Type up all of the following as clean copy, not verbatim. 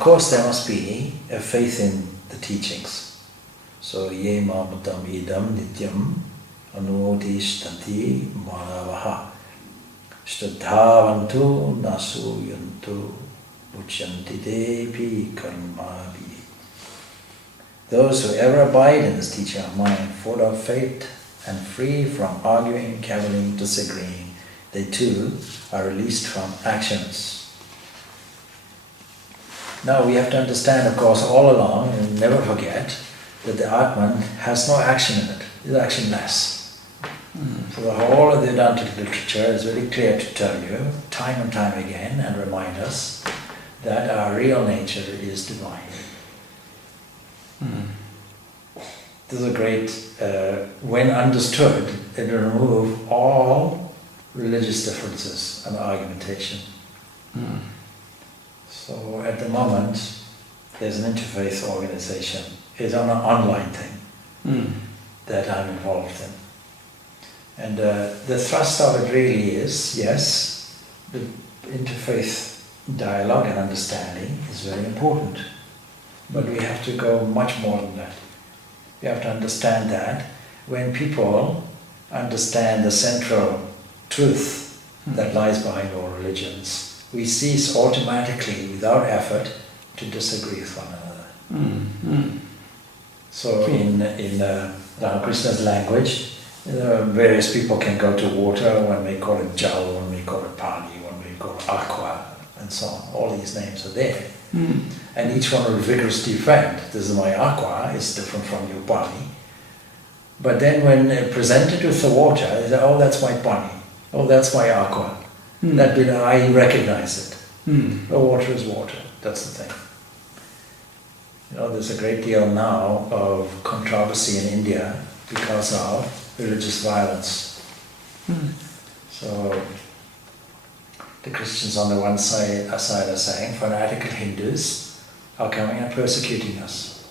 of course there must be a faith in the teachings. So, ye mamutam idam nityam anudishtanti manavaha Shraddhavantu nasuyantu uchyanti depi karmabhi. Those who ever abide in this teaching of mine, full of faith and free from arguing, cavilling, disagreeing, they too are released from actions. Now we have to understand, of course, all along, and never forget, that the Atman has no action in it. It is actionless. So the whole of the Vedanta literature is very clear to tell you, time and time again, and remind us that our real nature is divine. This is a great, when understood, it will remove all religious differences and argumentation. So at the moment, there's an interfaith organization. It's an online thing that I'm involved in. And the thrust of it really is, yes, the interfaith dialogue and understanding is very important. But we have to go much more than that. We have to understand that when people understand the central truth that lies behind all religions, we cease automatically, without effort, to disagree with one another. So in Ramakrishna's language, various people can go to water, one may call it jal, one may call it pani, one may call it aqua, and so on. All these names are there. And each one will vigorously defend, this is my aqua, it's different from your pani. But then when presented with the water, they say, oh, that's my pani, oh, that's my aqua. That I recognize it. The water is water, that's the thing. You know, there's a great deal now of controversy in India because of religious violence. So the Christians on the one side are saying fanatical Hindus are coming and persecuting us.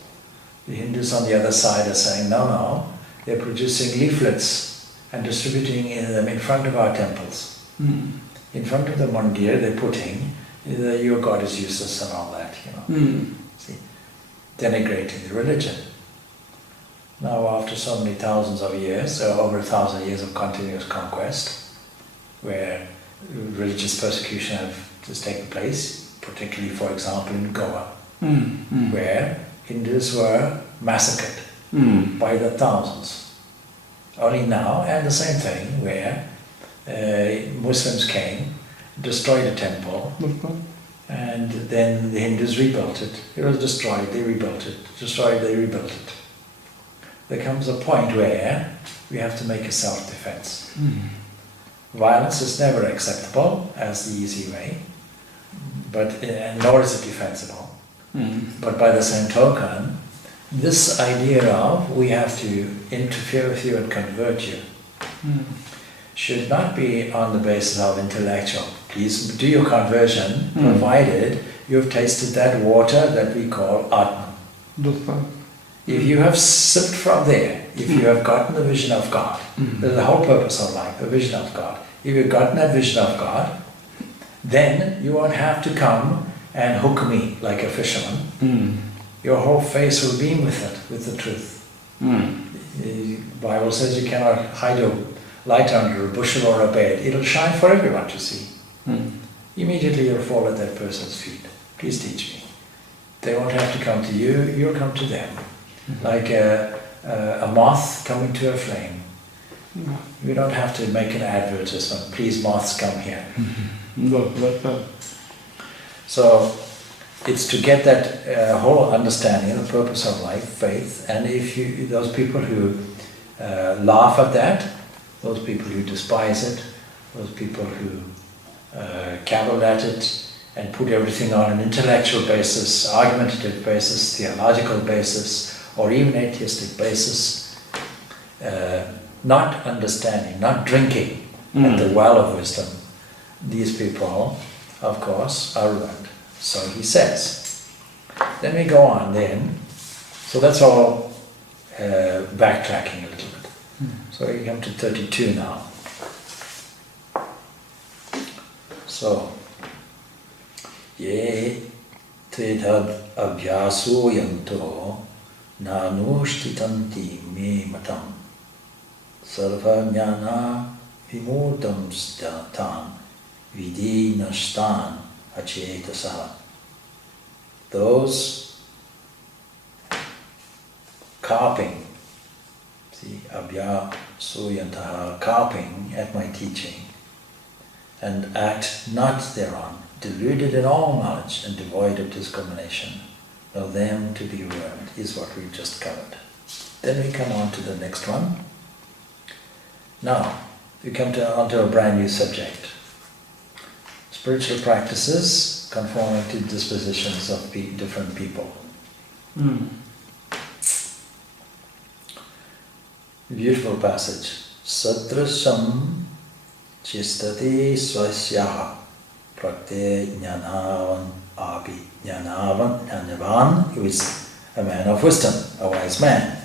The Hindus on the other side are saying no, they're producing leaflets and distributing them in front of our temples. In front of the mandir they're putting your God is useless and all that, you know. See, denigrating the religion. Now after so many thousands of years, over 1,000 years of continuous conquest, where religious persecution has taken place, particularly for example in Goa, where Hindus were massacred by the thousands. Only now, and the same thing, where Muslims came, destroyed a temple, and then the Hindus rebuilt it. It was destroyed, they rebuilt it. Destroyed, they rebuilt it. There comes a point where we have to make a self-defense. Violence is never acceptable as the easy way, but nor is it defensible. But by the same token, this idea of we have to interfere with you and convert you should not be on the basis of intellectual. Please do your conversion, provided you've tasted that water that we call Atman. If you have sipped from there, if you have gotten the vision of God, that's the whole purpose of life, the vision of God. If you've gotten that vision of God, then you won't have to come and hook me like a fisherman. Your whole face will beam with it, with the truth. The Bible says you cannot hide your light under a bushel or a bed. It'll shine for everyone to see. Immediately you'll fall at that person's feet. Please teach me. They won't have to come to you, you'll come to them. Like a moth coming to a flame. You don't have to make an advertisement, please moths come here. So it's to get that whole understanding of the purpose of life, faith, and if those people who laugh at that, those people who despise it, those people who cavil at it and put everything on an intellectual basis, argumentative basis, theological basis, or even atheistic basis, not understanding, not drinking at the well of wisdom, these people, of course, are ruined. So he says. Then we go on then. So that's all backtracking a little bit. So we come to 32 now. So, ye Tedad abhyaso yanto nanushtitanti me matam sarva jnana vimurtam statan vidinashtan achetasaha. Those carping, see, abhyaso yantaha, carping at my teaching, and act not thereon, deluded in all knowledge and devoid of discrimination, know them to be ruined, is what we've just covered. Then we come on to the next one. Now, we come onto a brand new subject. Spiritual practices conforming to dispositions of different people. Beautiful passage. Sadrasam chistati swasyaha prakte jnanavan api jnanavan, who is a man of wisdom, a wise man.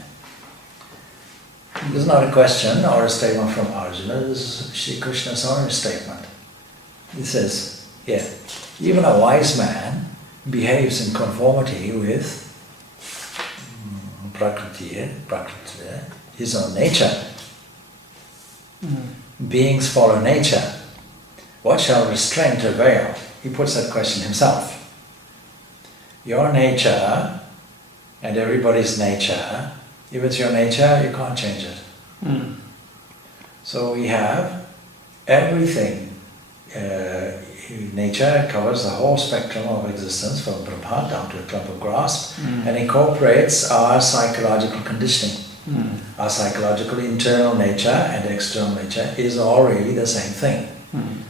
This is not a question or a statement from Arjuna, this is Shri Krishna's own statement. He says, yeah, even a wise man behaves in conformity with prakriti, his own nature. Beings follow nature. What shall restraint avail? He puts that question himself. Your nature and everybody's nature, if it's your nature, you can't change it. So we have everything. Nature covers the whole spectrum of existence from Brahma down to a clump of grass and incorporates our psychological conditioning. Our psychological internal nature and external nature is all really the same thing.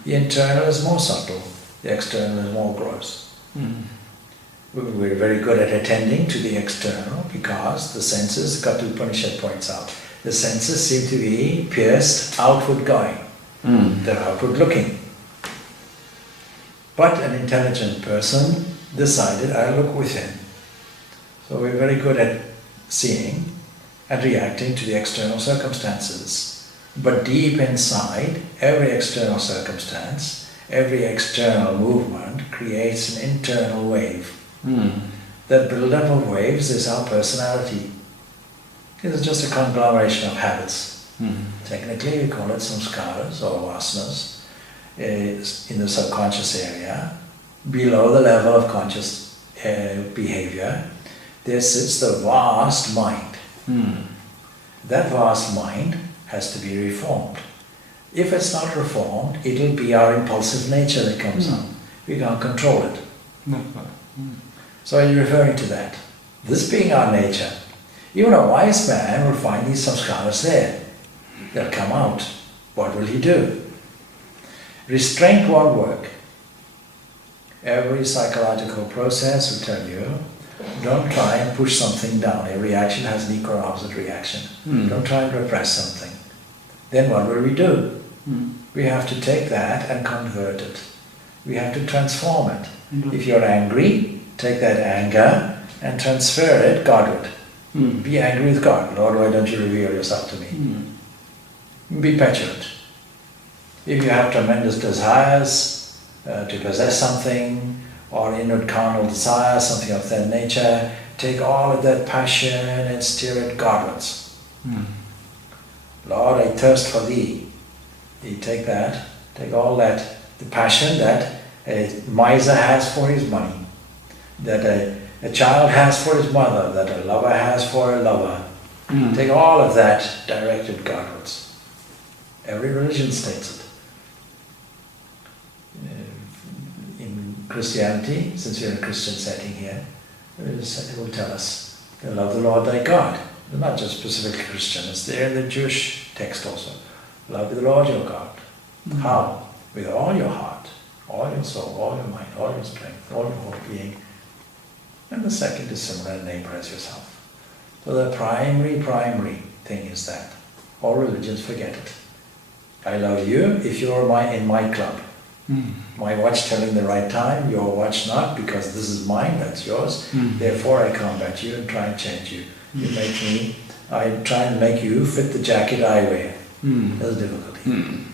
The internal is more subtle, the external is more gross. We're very good at attending to the external because the senses, Katu Upanishad points out, the senses seem to be pierced outward going. They're outward looking. But an intelligent person decided, I'll look within. So we're very good at seeing and reacting to the external circumstances. But deep inside, every external circumstance, every external movement creates an internal wave. That build-up of waves is our personality. It is just a conglomeration of habits. Technically, we call it samskaras or vasanas. In the subconscious area, below the level of conscious behavior, there sits the vast mind. That vast mind has to be reformed. If it's not reformed, it'll be our impulsive nature that comes on. We can't control it. So you're referring to that. This being our nature, even a wise man will find these samskaras there. They'll come out. What will he do? Restraint won't work. Every psychological process will tell you, don't try and push something down. Every action has an equal or opposite reaction. Don't try and repress something. Then what will we do? We have to take that and convert it. We have to transform it. If you're angry, take that anger and transfer it Godward. Be angry with God. Lord, why don't you reveal yourself to me? Be petulant. If you have tremendous desires to possess something, or inward carnal desire, something of that nature, take all of that passion and steer it Godwards. Lord, I thirst for Thee. You take that, take all that, the passion that a miser has for his money, that a child has for his mother, that a lover has for a lover. Take all of that directed Godwards. Every religion states it. In Christianity, since we're in a Christian setting here, it will tell us, love the Lord thy God. It's not just specifically Christian, it's there in the Jewish text also. Love the Lord your God. How? With all your heart, all your soul, all your mind, all your strength, all your whole being. And the second is similar, neighbor as yourself. So the primary thing is that. All religions forget it. I love you if you're in my club. My watch telling the right time, your watch not, because this is mine, that's yours. Therefore I combat you and try and change you. I try and make you fit the jacket I wear. There's difficulty.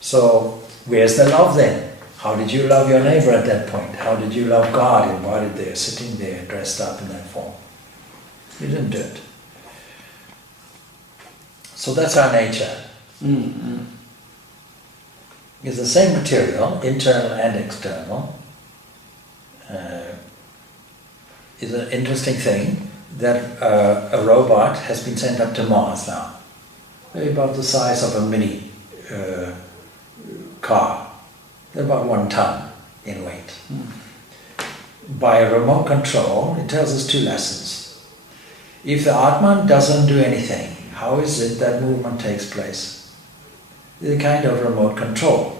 So where's the love then? How did you love your neighbor at that point? How did you love God embodied there, sitting there, dressed up in that form? You didn't do it. So that's our nature. It's the same material, internal and external. It's an interesting thing that a robot has been sent up to Mars now. They're about the size of a mini car. They're about 1 ton in weight. By a remote control, it tells us 2 lessons. If the Atman doesn't do anything, how is it that movement takes place? It's a kind of remote control.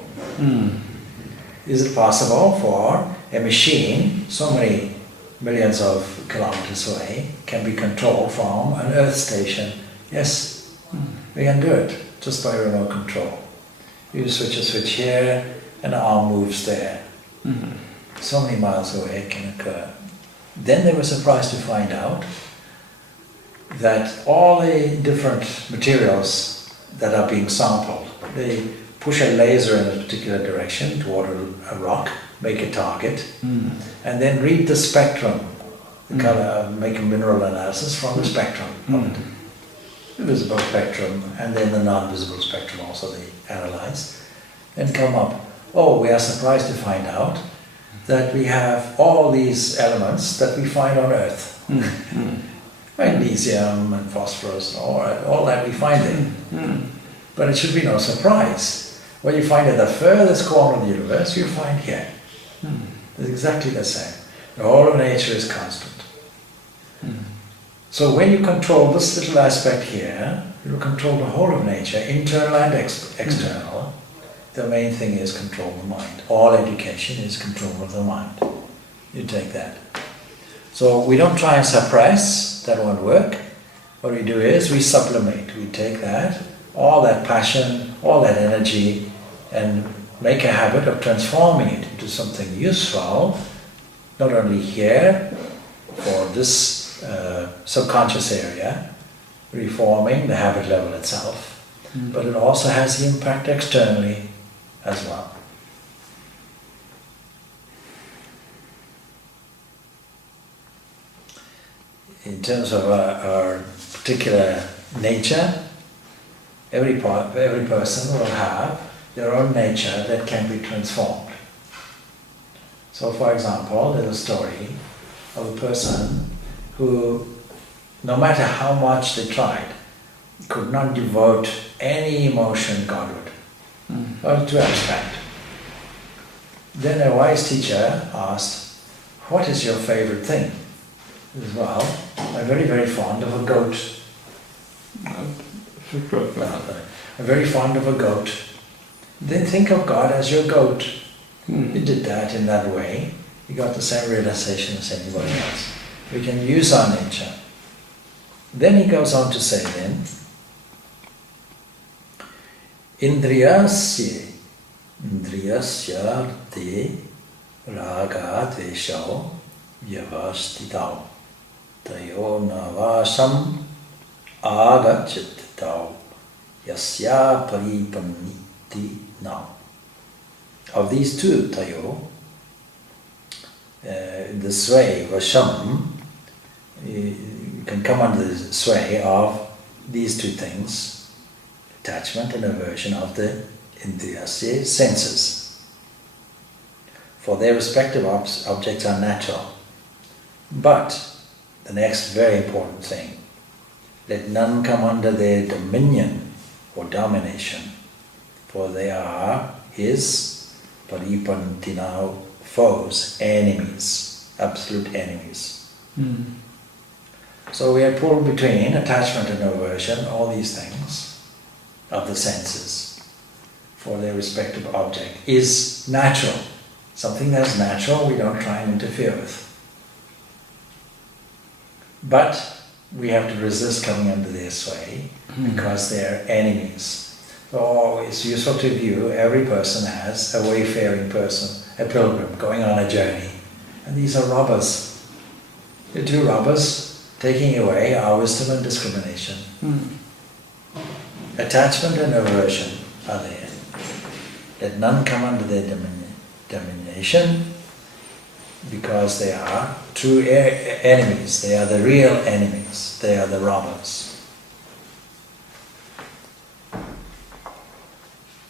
Is it possible for a machine, so many millions of kilometers away, can be controlled from an Earth station? Yes, we can do it just by remote control. You switch a switch here, and the arm moves there. So many miles away it can occur. Then they were surprised to find out that all the different materials that are being sampled, they push a laser in a particular direction toward a rock, make a target, and then read the spectrum, the color, make a mineral analysis from the spectrum of it. The visible spectrum and then the non-visible spectrum also they analyze and come up. Oh, we are surprised to find out that we have all these elements that we find on Earth. Magnesium and phosphorus, all that we find there. But it should be no surprise. What you find at the furthest corner of the universe, you find here. It's exactly the same. The whole of nature is constant. So when you control this little aspect here, you control the whole of nature, internal and external. The main thing is control the mind. All education is control of the mind. You take that. So we don't try and suppress, that won't work. What we do is we sublimate. We take that, all that passion, all that energy, and make a habit of transforming it into something useful, not only here, for this subconscious area, reforming the habit level itself, but it also has the impact externally as well. In terms of our particular nature, every person will have their own nature that can be transformed. So for example, there's a story of a person who, no matter how much they tried, could not devote any emotion Godward. It was too abstract. Then a wise teacher asked, what is your favorite thing? He said, well, I'm very, very fond of a goat. I'm very fond of a goat. Then think of God as your goat. You did that in that way. You got the same realization as anybody else. We can use our nature. Then he goes on to say then, Indriyasya te raga dveshau vyavastitau tayo navasam agacchitau yasya paripanniti now. Of these two tayo, the sway, vasham, you can come under the sway of these two things, attachment and aversion of the indriyasya, senses. For their respective objects are natural. But, the next very important thing, let none come under their dominion or domination, for they are his paripantinau, foes, enemies, absolute enemies. So we are pulled between attachment and aversion, all these things of the senses for their respective object is natural. Something that's natural we don't try and interfere with. But we have to resist coming under their sway because they're enemies. So it's useful to view every person as a wayfaring person, a pilgrim going on a journey. And these are robbers. The two robbers taking away our wisdom and discrimination. Attachment and aversion are there. Let none come under their dominion. domination, because they are true enemies. They are the real enemies. They are the robbers.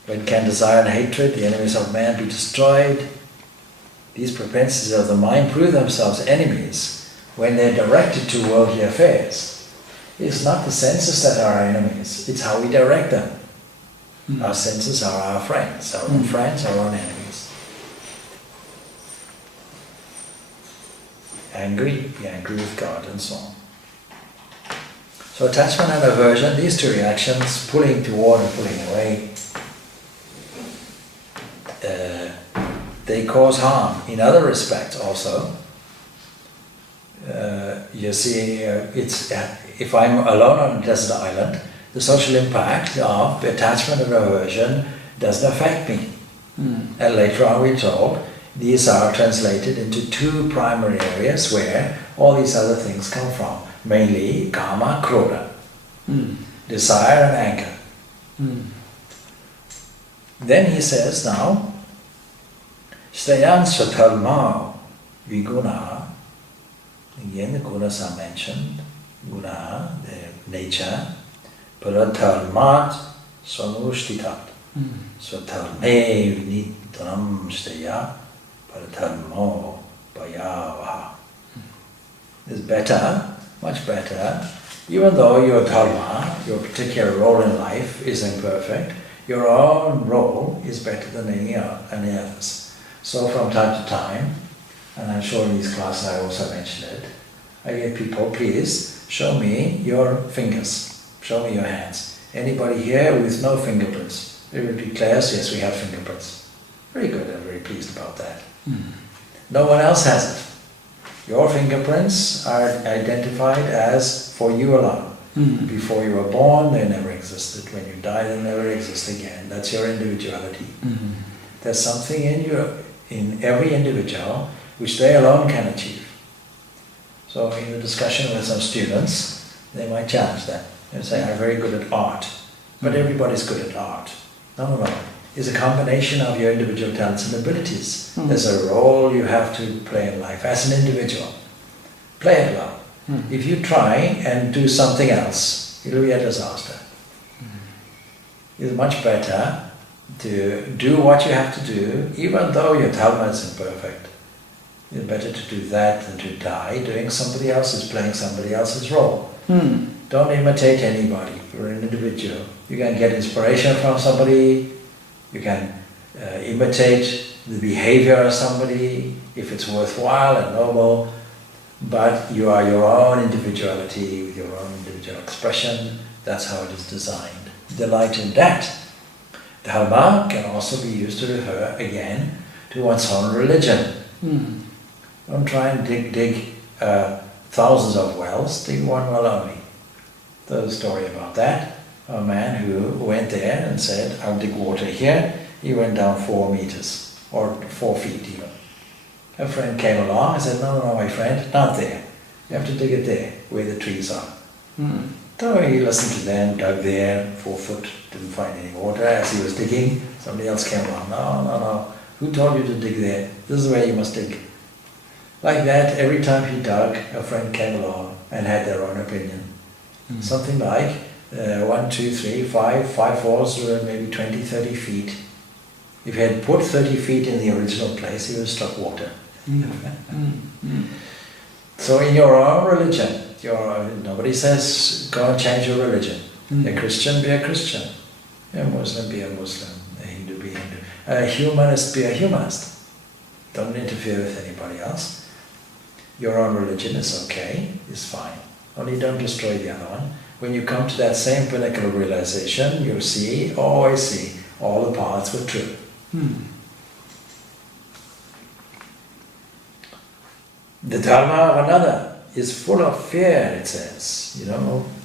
When can desire and hatred, the enemies of man, be destroyed? These propensities of the mind prove themselves enemies when they are directed to worldly affairs. It's not the senses that are our enemies, it's how we direct them. Our senses are our friends, our own friends, our own enemies. Angry, be angry with God, and so on. So attachment and aversion, these two reactions, pulling toward and pulling away, they cause harm in other respects also. You see, if I'm alone on a desert island, the social impact of attachment and aversion doesn't affect me. And later on we're told these are translated into two primary areas where all these other things come from, mainly kama, krodha, desire and anger. Then he says now, Stayan Swatarma Viguna, again the gunas are mentioned, guna, their nature, Paradharmat Swanushtitat, Swatarme Vinitram Staya, Paradharmo Bhayavaha. It's better, much better, even though your dharma, your particular role in life is imperfect, your own role is better than any others. So from time to time, and I'm sure in these classes I also mentioned it, I get people, please show me your fingers, show me your hands. Anybody here with no fingerprints? Everybody declares, yes, we have fingerprints. Very good, I'm very pleased about that. No one else has it. Your fingerprints are identified as for you alone. Before you were born, they never existed. When you die, they never exist again. That's your individuality. There's something in every individual which they alone can achieve. So in the discussion with some students, they might challenge that. They say, I'm very good at art, but everybody's good at art. No. It's a combination of your individual talents and abilities. There's a role you have to play in life as an individual. Play it well. If you try and do something else, it'll be a disaster. It's much better to do what you have to do, even though your dharma is imperfect. It's better to do that than to die doing somebody else's, playing somebody else's role. Don't imitate anybody. You're an individual. You can get inspiration from somebody, you can imitate the behavior of somebody if it's worthwhile and noble, but you are your own individuality with your own individual expression. That's how it is designed. Delight in that. Dharma can also be used to refer again to one's own religion. Don't try and dig thousands of wells, dig one well only. There's a story about that. A man who went there and said, I'll dig water here. He went down 4 meters, or 4 feet even. A friend came along and said, no, my friend, not there. You have to dig it there, where the trees are. So he listened to them, dug there, 4 foot, didn't find any water. As he was digging, somebody else came along. No. Who told you to dig there? This is where you must dig. Like that, every time he dug, a friend came along and had their own opinion. Something like 1, 2, 3, 5 falls to maybe 20, 30 feet. If he had put 30 feet in the original place, he would have struck water. So in your own religion, nobody says, go and change your religion. A Christian, be a Christian. A Muslim, be a Muslim. A Hindu, be a Hindu. A humanist, be a humanist. Don't interfere with anybody else. Your own religion is okay, is fine. Only don't destroy the other one. When you come to that same pinnacle of realization, you see, I see, all the paths were true. The dharma of another is full of fear, it says.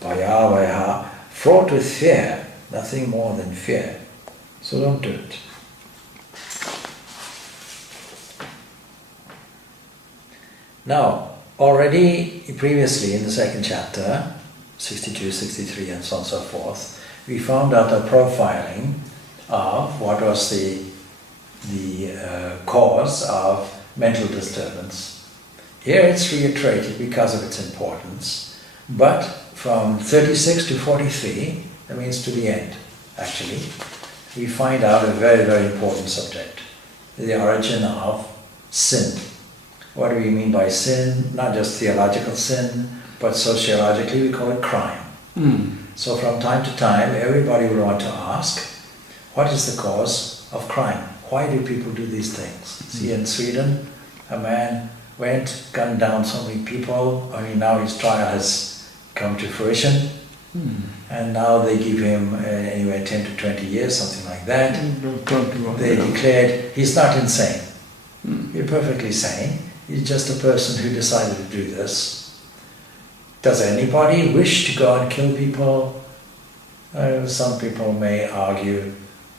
Bhaya, fraught with fear, nothing more than fear. So don't do it. Now, already previously in the second chapter, 62, 63 and so on and so forth, we found out a profiling of what was the cause of mental disturbance. Here it's reiterated because of its importance, but from 36 to 43, that means to the end, actually, we find out a very, very important subject, the origin of sin. What do we mean by sin? Not just theological sin, but sociologically we call it crime. So from time to time, everybody will want to ask, what is the cause of crime? Why do people do these things? See, in Sweden, a man went, gunned down so many people. I mean, now his trial has come to fruition. And now they give him anyway 10 to 20 years, something like that. They declared he's not insane. He's perfectly sane. He's just a person who decided to do this. Does anybody wish to go and kill people? Some people may argue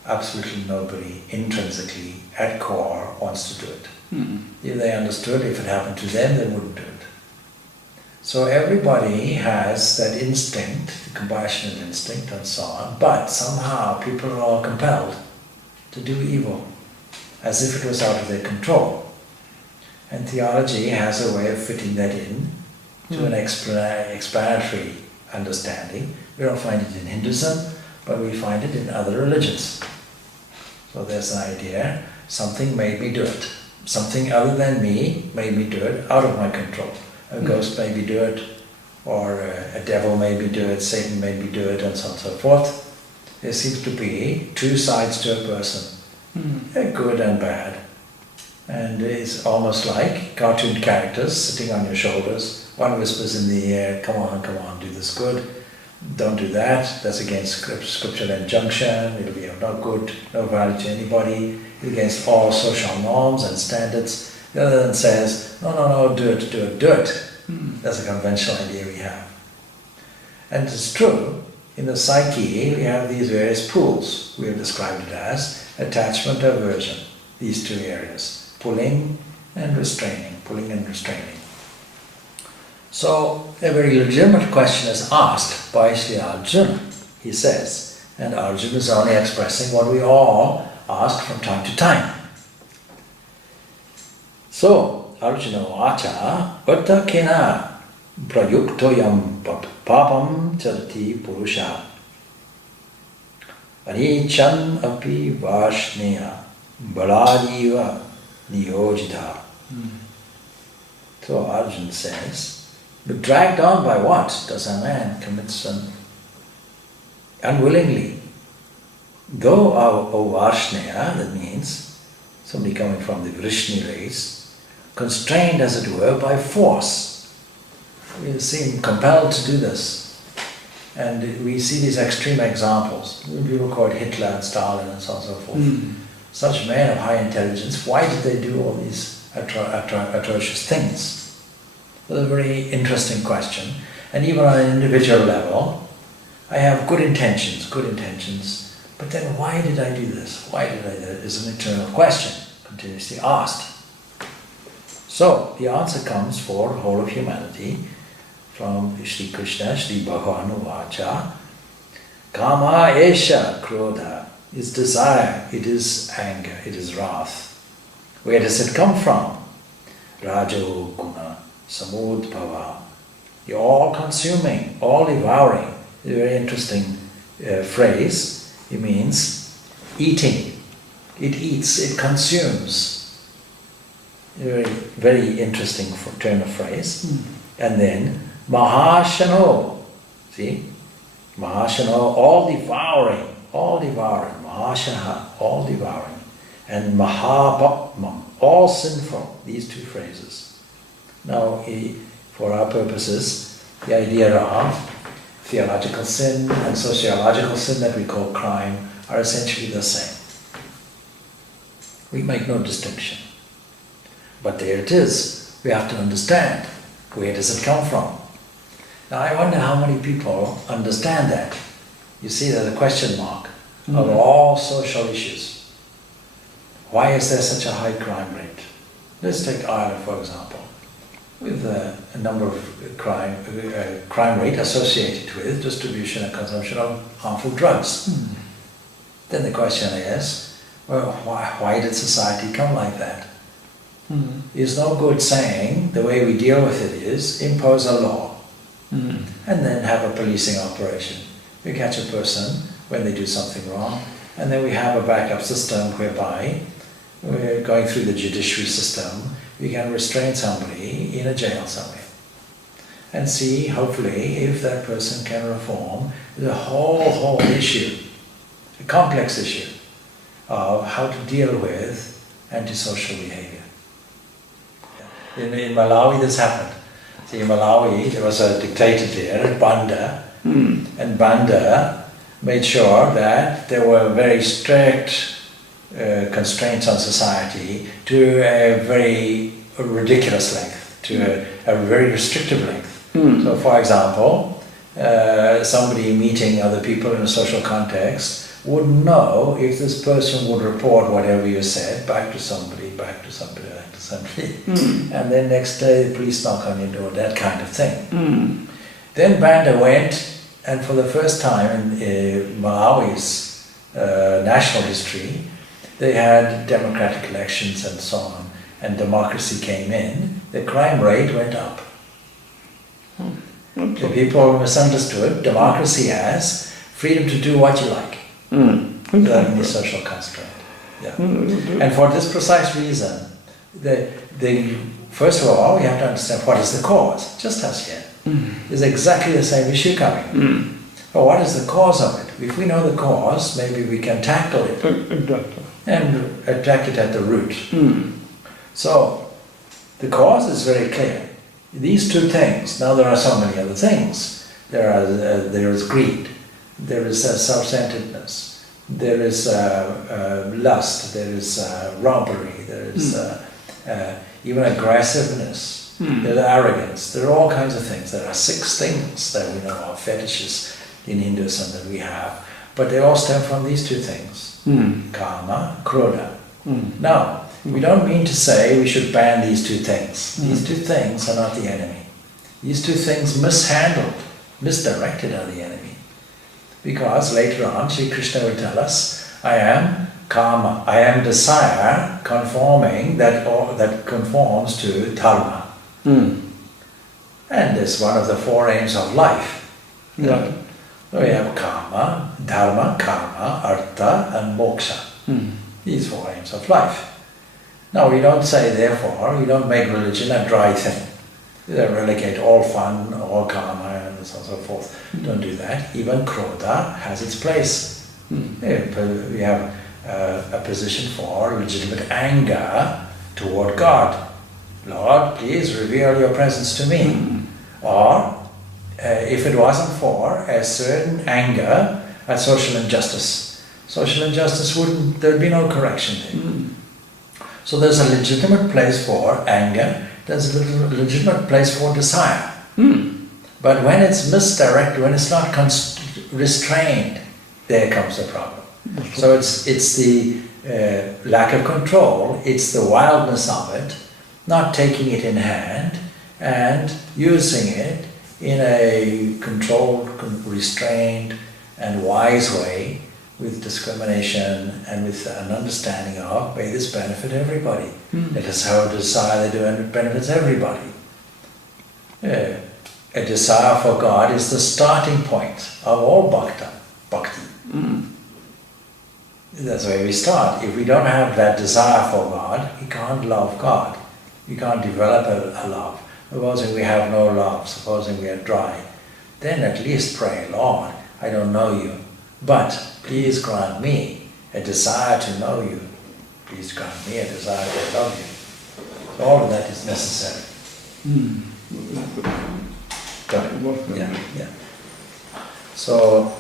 absolutely nobody intrinsically at core wants to do it. If they understood, if it happened to them, they wouldn't do it. So everybody has that instinct, the compassionate instinct and so on, but somehow people are all compelled to do evil, as if it was out of their control. And theology has a way of fitting that in to an explanatory understanding. We don't find it in Hinduism, but we find it in other religions. So there's an idea, something made me do it. Something other than me made me do it, out of my control. A ghost made me do it, or a devil made me do it, Satan made me do it, and so on and so forth. There seems to be two sides to a person, good and bad. And it's almost like cartoon characters sitting on your shoulders. One whispers in the air, come on, do this good. Don't do that, that's against scriptural injunction, it'll be of no good, no value to anybody, against all social norms and standards. The other one says, no, do it. That's a conventional idea we have. And it's true, in the psyche we have these various pools. We have described it as attachment, aversion, these two areas, pulling and restraining. So a very legitimate question is asked by Sri Arjuna, he says, and Arjuna is only expressing what we all ask from time to time. So, Arjuna vacha uttakena prayuktoyam papam charati purusha anichan api vashneya baladiva niyojita. So Arjuna says, but dragged on by what does a man commit sin? Unwillingly. Though Vashneya, that means somebody coming from the Vrishni race, constrained as it were by force. We seem compelled to do this. And we see these extreme examples. People called Hitler and Stalin and so on and so forth. Such men of high intelligence, why did they do all these atrocious things? That's a very interesting question. And even on an individual level, I have good intentions, but then why did I do this? Why did I do it? Is an eternal question, continuously asked. So, the answer comes for the whole of humanity from Shri Krishna, Shri Bhagavan Vacha. Kama esha krodha is desire, it is anger, it is wrath. Where does it come from? Rajo guna samudbhava. The all-consuming, all-devouring. A very interesting phrase. It means eating. It eats, it consumes. A very, very interesting turn of phrase. And then mahashano. See? Mahashano, all-devouring. Mahashana, all-devouring. And mahabhapmam, all sinful. These two phrases. Now, for our purposes, the idea of theological sin and sociological sin that we call crime are essentially the same. We make no distinction. But there it is. We have to understand, where does it come from? Now I wonder how many people understand that. You see there's a question mark of all social issues. Why is there such a high crime rate? Let's take Ireland, for example. With a number of crime rate associated with distribution and consumption of harmful drugs. Then the question is, well, why did society come like that? It's no good saying the way we deal with it is impose a law and then have a policing operation. We catch a person when they do something wrong, and then we have a backup system whereby we're going through the judiciary system, we can restrain somebody in a jail somewhere and see, hopefully, if that person can reform. The whole issue, a complex issue of how to deal with antisocial behavior. In Malawi this happened. See, in Malawi there was a dictator there, Banda, and Banda made sure that there were very strict constraints on society to a very ridiculous length, to a very restrictive length. So for example, somebody meeting other people in a social context would know if this person would report whatever you said back to somebody, and then next day the police knock on your door, that kind of thing. Then Banda went, and for the first time in Malawi's national history, they had democratic elections and so on, and democracy came in, the crime rate went up. The people misunderstood democracy as freedom to do what you like, without any social constraint. Yeah. And for this precise reason, first of all, we have to understand what is the cause, just as here. It's exactly the same issue coming. But what is the cause of it? If we know the cause, maybe we can tackle it and attack it at the root. So, the cause is very clear. These two things, now there are so many other things. There is greed, there is self-centeredness, there is lust, there is robbery, there is even aggressiveness, there's arrogance, there are all kinds of things. There are 6 things that we know of, fetishes in Hinduism that we have, but they all stem from these 2 things, kama, krodha. Now, we don't mean to say we should ban these 2 things. These 2 things are not the enemy. These 2 things mishandled, misdirected are the enemy. Because later on, Sri Krishna will tell us, I am kama, I am desire conforming, that conforms to dharma. And it's one of the 4 aims of life. So we have kama, dharma, karma, artha and moksha. These 4 aims of life. Now we don't say, therefore, we don't make religion a dry thing. We don't relegate all fun, all karma, and so on and so forth. Don't do that. Even krodha has its place. We have a position for legitimate anger toward God. Lord, please reveal your presence to me. Or, if it wasn't for a certain anger at social injustice, there'd be no correction there. So there's a legitimate place for anger, there's a legitimate place for desire. But when it's misdirected, when it's not restrained, there comes the problem. So it's the lack of control, it's the wildness of it, not taking it in hand and using it in a controlled, restrained and wise way, with discrimination and with an understanding of, may this benefit everybody. Let us have a desire that benefits everybody. A desire for God is the starting point of all bhakti. That's where we start. If we don't have that desire for God, we can't love God. We can't develop a love. Supposing we have no love, supposing we are dry, then at least pray, Lord, I don't know you, but please grant me a desire to know you. Please grant me a desire to love you. So all of that is necessary. Yeah. So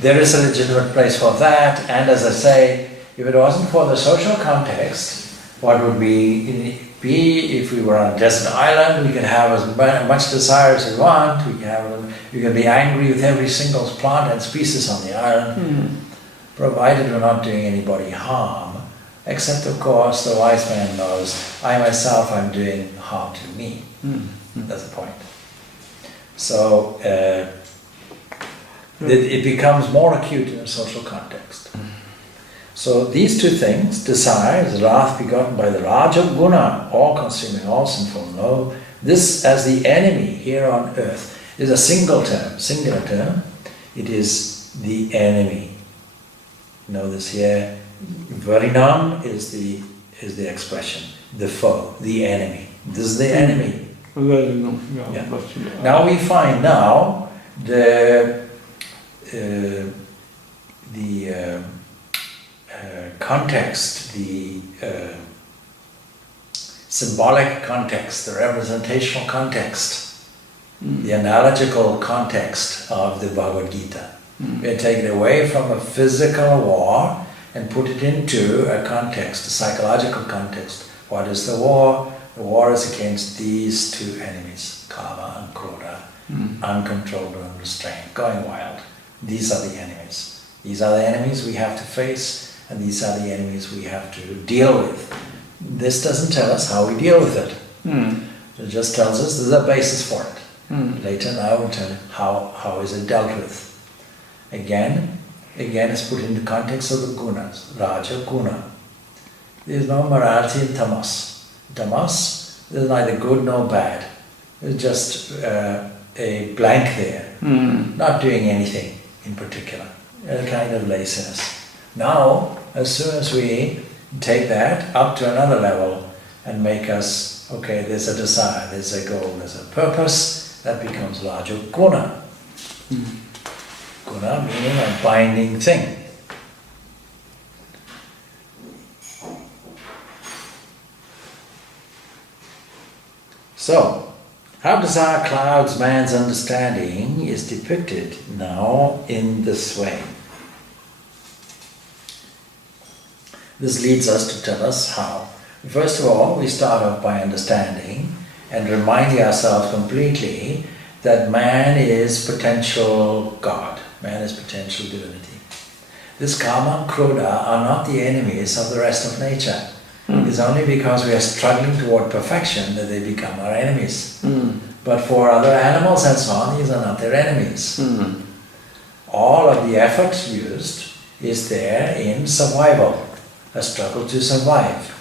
there is a legitimate place for that, and as I say, if it wasn't for the social context, what would we be if we were on a desert island? We could have as much desire as we want. We can be angry with every single plant and species on the island, provided we're not doing anybody harm. Except, of course, the wise man knows, I myself am doing harm to me. That's the point. So, It becomes more acute in a social context. So these two things, desire is wrath begotten by the Raja Guna, all-consuming, all-sinful. No, this as the enemy here on earth is a singular term. It is the enemy. Know this here. Varinam is the expression, the foe, the enemy. This is the enemy. Yeah. Now we find the context, the symbolic context, the representational context, the analogical context of the Bhagavad Gita. We take it away from a physical war and put it into a context, a psychological context. What is the war? The war is against these two enemies, Kama and Krodha, uncontrolled and unrestrained, going wild. These are the enemies. These are the enemies we have to face, and these are the enemies we have to deal with. This doesn't tell us how we deal with it. It just tells us there's a basis for it. Later now we'll tell you how is it dealt with. Again it's put in the context of the gunas, Raja Guna. There is no morality in tamas. Tamas, there's neither good nor bad. There's just a blank there, not doing anything in particular, a kind of laziness. Now, as soon as we take that up to another level and make us, okay, there's a desire, there's a goal, there's a purpose, that becomes Raja Guna. Guna meaning a binding thing. So, how desire clouds man's understanding is depicted now in this way. This leads us to tell us how. First of all, we start off by understanding and reminding ourselves completely that man is potential God, man is potential divinity. This Kama and Krodha are not the enemies of the rest of nature. It's only because we are struggling toward perfection that they become our enemies. But for other animals and so on, these are not their enemies. All of the effort used is there in survival, a struggle to survive.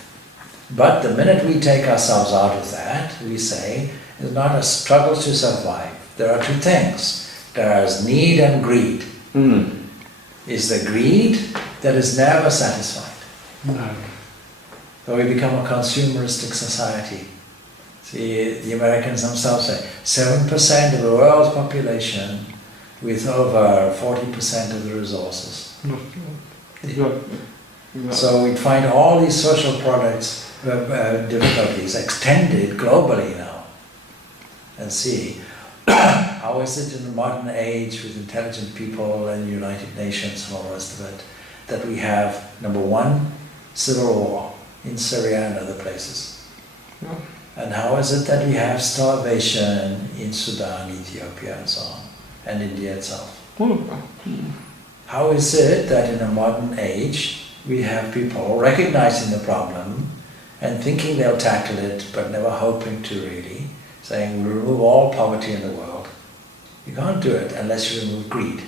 But the minute we take ourselves out of that, we say, it's not a struggle to survive. There are two things. There is need and greed. Is the greed that is never satisfied. No. So we become a consumeristic society. See, the Americans themselves say 7% of the world's population with over 40% of the resources. Exactly. So we find all these social products, difficulties extended globally now. And see, how is it in the modern age with intelligent people and United Nations and all the rest of it, that we have, number one, civil war in Syria and other places. And how is it that we have starvation in Sudan, Ethiopia and so on, and India itself? How is it that in a modern age we have people recognizing the problem and thinking they'll tackle it but never hoping to really, saying we'll remove all poverty in the world. You can't do it unless you remove greed.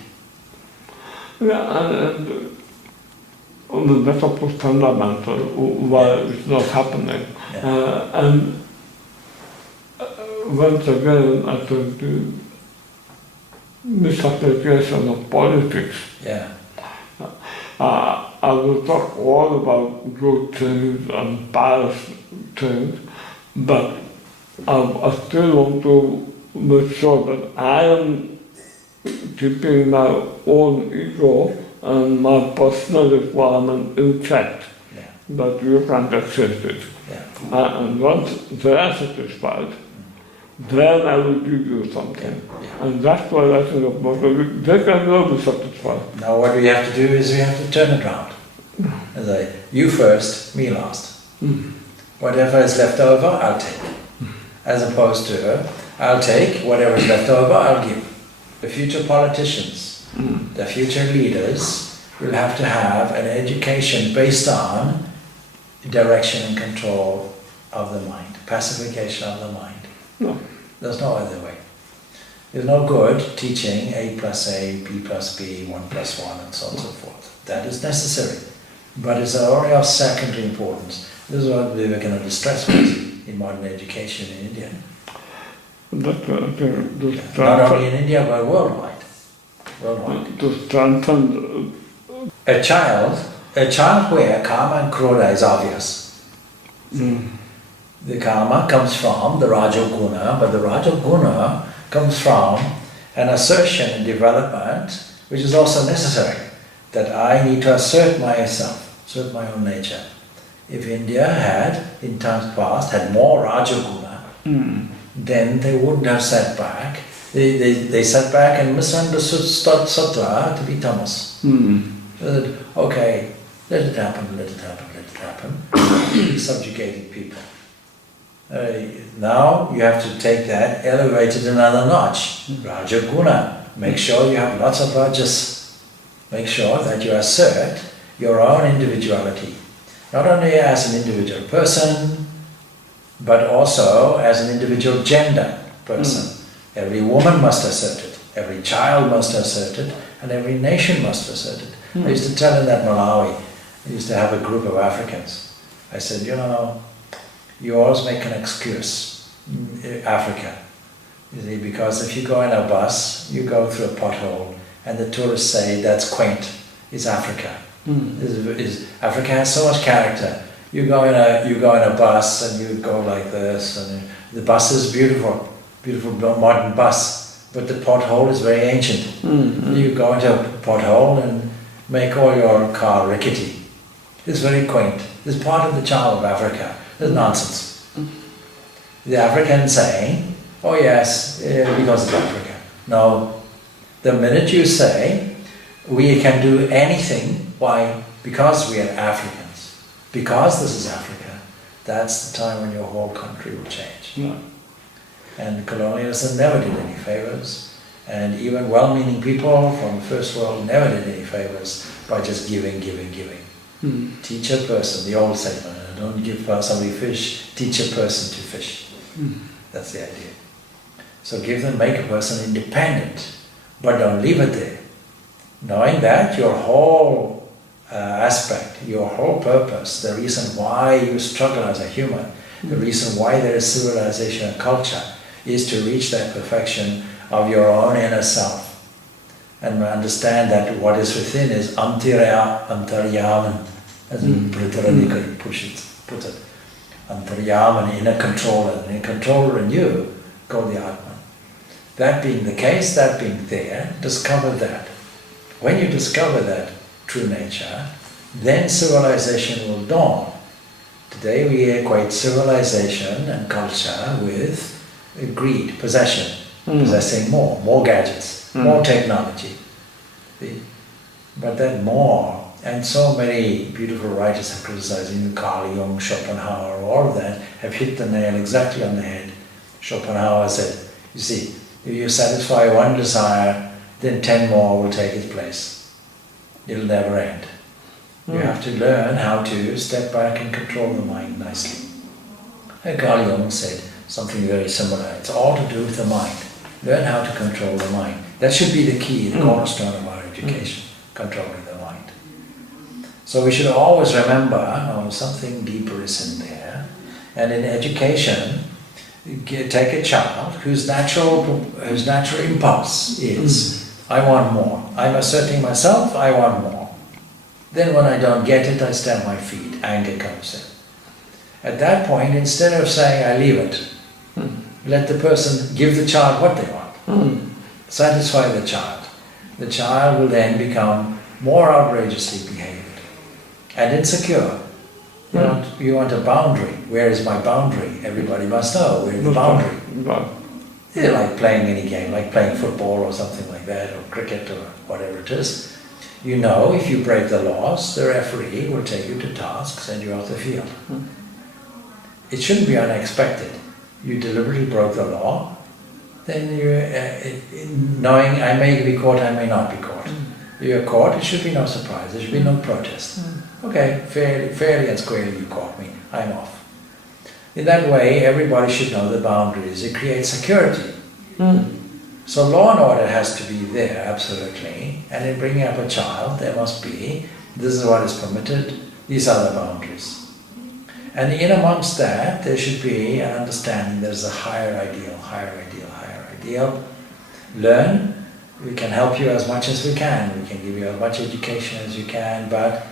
That's of course fundamental why it's not happening. And once again, I think the misapplication of politics. I will talk all about good things and bad things, but I still want to make sure that I am keeping my own ego and my personal requirement in check, that you can't access it. And once they are satisfied, then I will give you something. And that's why I think about it. They can never be satisfied. Now what we have to do is we have to turn it around. And say, you first, me last. Whatever is left over, I'll take. As opposed to, I'll take, whatever is left over, I'll give. The future politicians, the future leaders will have to have an education based on direction and control of the mind, pacification of the mind. There's no other way. There's no good teaching A plus A, B plus B, 1 plus 1, and so on and so forth. That is necessary, but it's only of secondary importance. This is what Vivekananda stressed in modern education in India. But Not only in India, but worldwide. To strengthen A child where karma and krodha is obvious. The karma comes from the Rajoguna, but the Rajoguna comes from an assertion and development which is also necessary, that I need to assert myself, assert my own nature. If India had, in times past, had more Rajoguna, then they wouldn't have sat back. They sat back and misunderstood sattva to be tamas. Okay, let it happen, let it happen, let it happen. Subjugating people. Now you have to take that, elevate it another notch. Rajaguna. Make sure you have lots of rajas. Make sure that you assert your own individuality. Not only as an individual person, but also as an individual gender person. Every woman must assert it, every child must assert it, and every nation must assert it. I used to tell in that Malawi, I used to have a group of Africans. I said, you know, you always make an excuse, Africa. You see, because if you go in a bus, you go through a pothole, and the tourists say, that's quaint, it's Africa. Africa has so much character. You go in a bus and you go like this, and the bus is beautiful, beautiful modern bus, but the pothole is very ancient. You go into a pothole and make all your car rickety. It's very quaint. It's part of the charm of Africa. It's nonsense. The African saying, oh yes, because it's Africa. No, the minute you say, we can do anything, why? Because we are Africans. Because this is Africa, that's the time when your whole country will change. And colonialism never did any favors, and even well-meaning people from the first world never did any favors by just giving. Teach a person, the old saying, don't give somebody fish, teach a person to fish. That's the idea. So give them, make a person independent, but don't leave it there. Knowing that your whole aspect, your whole purpose, the reason why you struggle as a human, the reason why there is civilization and culture, is to reach that perfection of your own inner self. And understand that what is within is antaryaman, as Pritharanika puts it. Antaryaman, inner controller, and inner controller in you, called the Atman. That being the case, that being there, discover that. When you discover that true nature, then civilization will dawn. Today we equate civilization and culture with greed, possession, possessing more gadgets, more technology. See? But then more, and so many beautiful writers have criticized, Carl Jung, Schopenhauer, all of that have hit the nail exactly on the head. Schopenhauer said, you see, if you satisfy one desire, then 10 more will take its place. It'll never end. You have to learn how to step back and control the mind nicely. And Carl Jung said something very similar. It's all to do with the mind. Learn how to control the mind. That should be the key, the cornerstone of our education, controlling the mind. So we should always remember, something deeper is in there. And in education, take a child whose natural impulse is, I want more. I'm asserting myself, I want more. Then when I don't get it, I stamp my feet. Anger comes in. At that point, instead of saying, I leave it, let the person give the child what they want. Satisfy the child. The child will then become more outrageously behaved and insecure. You want a boundary. Where is my boundary? Everybody must know where is the boundary. It's like playing any game, like playing football or something like that, or cricket or whatever it is. You know, if you break the laws, the referee will take you to task, send you off the field. It shouldn't be unexpected. You deliberately broke the law, then you're knowing I may be caught, I may not be caught. You're caught, it should be no surprise, there should be no protest. Okay, fairly and squarely you caught me, I'm off. In that way, everybody should know the boundaries. It creates security. So law and order has to be there, absolutely. And in bringing up a child, there must be, this is what is permitted, these are the boundaries. And in amongst that, there should be an understanding there's a higher ideal, higher ideal, higher ideal. Learn, we can help you as much as we can, we can give you as much education as you can, but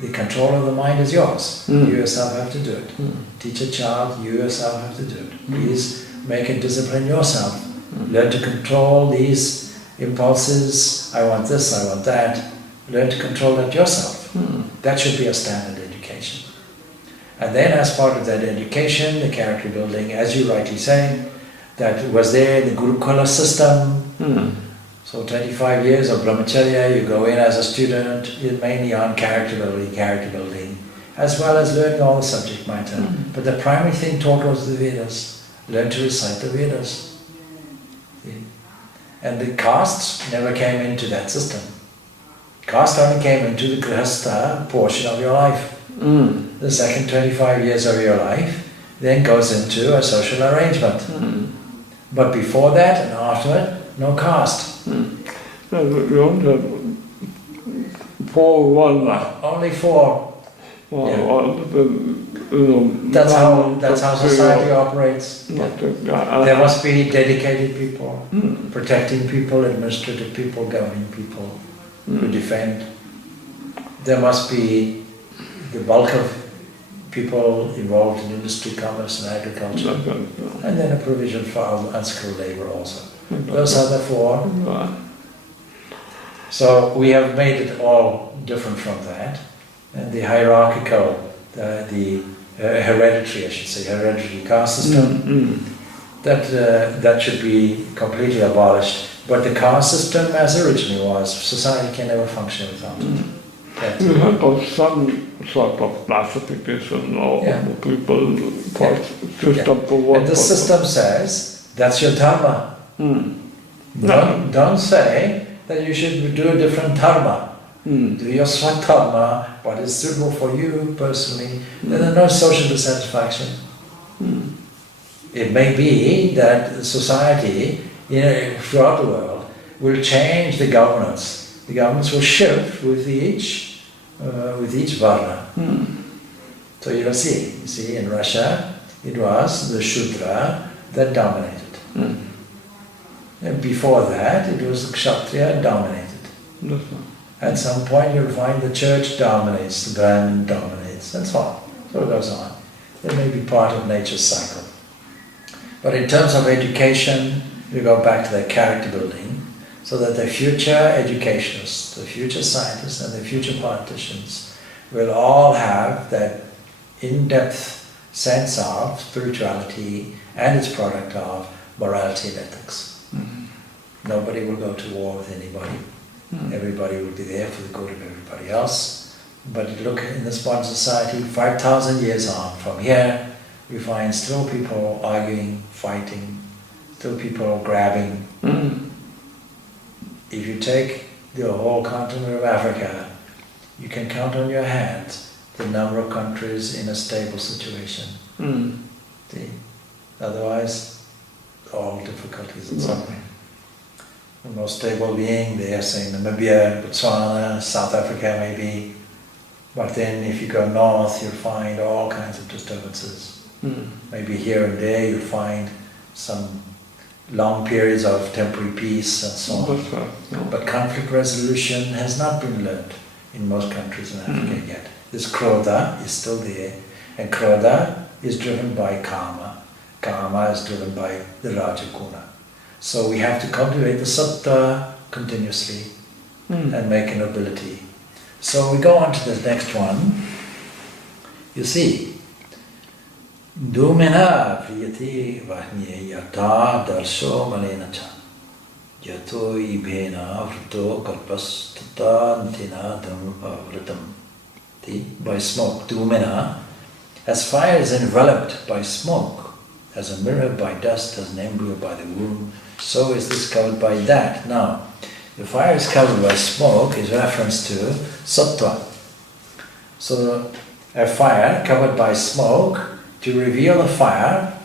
the control of the mind is yours. You yourself have to do it. Teach a child, you yourself have to do it. Please make it discipline yourself. Learn to control these impulses, I want this, I want that. Learn to control that yourself. That should be a standard education. And then as part of that education, the character building, as you rightly say, that was there, the Gurukula system. So 25 years of brahmacharya, you go in as a student, you're mainly on character building, as well as learning all the subject matter. But the primary thing taught was the Vedas. Learn to recite the Vedas. See? And the castes never came into that system. Caste only came into the grihastha portion of your life. The second 25 years of your life then goes into a social arrangement. But before that and after, no caste. You don't have 4 varna. Only 4. That's how society operates. There must be dedicated people, protecting people, administrative people, governing people, who defend. There must be the bulk of people involved in industry, commerce and agriculture, and then a provision for unskilled labor also. Those are the 4. So we have made it all different from that. And the hierarchical, the hereditary, I should say, hereditary caste system, that should be completely abolished. But the caste system as originally was, society can never function without it. You have some sort of classification of people for system for work. And the system says, that's your dharma. Don't say that you should do a different dharma. Do your swadharma, what is suitable for you personally. Then there's no social dissatisfaction. It may be that the society throughout the world will change the governance. The governments will shift with each varna. So you see, in Russia, it was the Shudra that dominated. And before that, it was the Kshatriya dominated. At some point, you'll find the church dominates, the Brahmin dominates, and so on. So it goes on. It may be part of nature's cycle. But in terms of education, we go back to the character building, so that the future educationists, the future scientists, and the future politicians will all have that in-depth sense of spirituality and its product of morality and ethics. Nobody will go to war with anybody. Everybody will be there for the good of everybody else. But look, in this modern society, 5,000 years on from here, we find still people arguing, fighting, still people grabbing. If you take the whole continent of Africa, you can count on your hands the number of countries in a stable situation. See? Otherwise, all difficulties and suffering. The most stable being there, say Namibia, Botswana, South Africa maybe. But then if you go north, you'll find all kinds of disturbances. Maybe here and there you'll find some long periods of temporary peace and so on. But conflict resolution has not been learned in most countries in Africa yet. This krodha is still there, and krodha is driven by karma. Karma is driven by the rajaguna. So we have to cultivate the sattva continuously and make a nobility. So we go on to the next one. You see, Dhumena priyati vahnye yata darsho malena cha yato ibhena vrito kalpas tata ntina dhamma vritam. By smoke, Dhumena, as fire is enveloped by smoke, as a mirror by dust, as an embryo by the womb, so is this covered by that. Now, the fire is covered by smoke is reference to sattva. So, a fire covered by smoke, to reveal the fire,